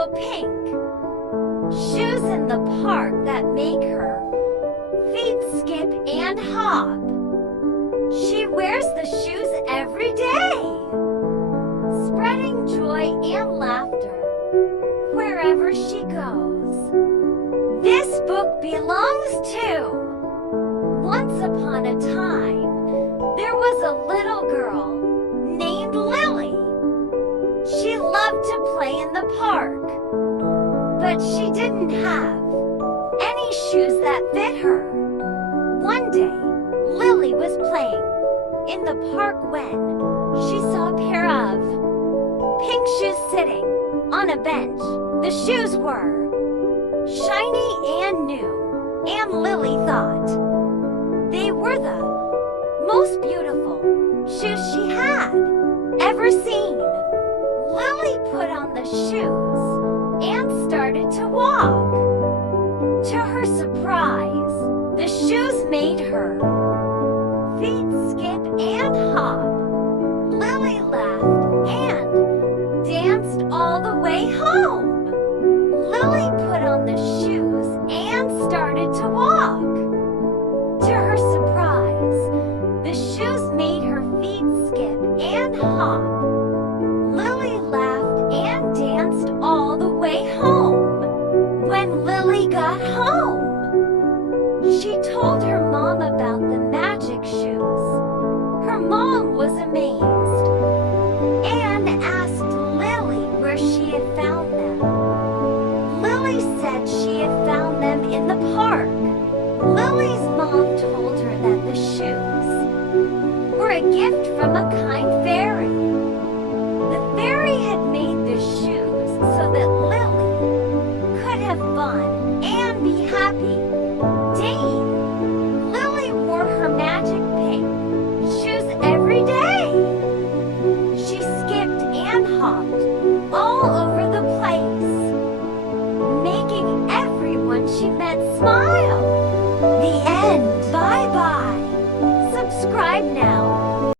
glow pink. Shoes in the park that make her feet skip and hop. She wears the shoes every day, spreading joy and laughter wherever she goes. This book belongs to once upon a time, there was a little girl named Lily. She loved to play in the park, but she didn't have any shoes that fit her. One day, Lily was playing in the park when she saw a pair of pink shoes sitting on a bench. The shoes were shiny and new, and Lily thought they were the most beautiful shoes she had ever seen. Lily put on the shoes and started to walk. To her surprise, the shoes made her feet skip and hop. Lily laughed and danced all the way home. Lily put on the shoes and started to walk. To her surprise, the shoes made her feet skip and hop. Lily laughed and danced all the way home. When Lily got home, she told her mom about the magic shoes. Her mom was amazed and asked Lily where she had found them. Lily said she had found them in the park. Lily's mom told her that the shoes were a gift from a kind fairy. The fairy had made the shoes so that Lily could have fun and be happy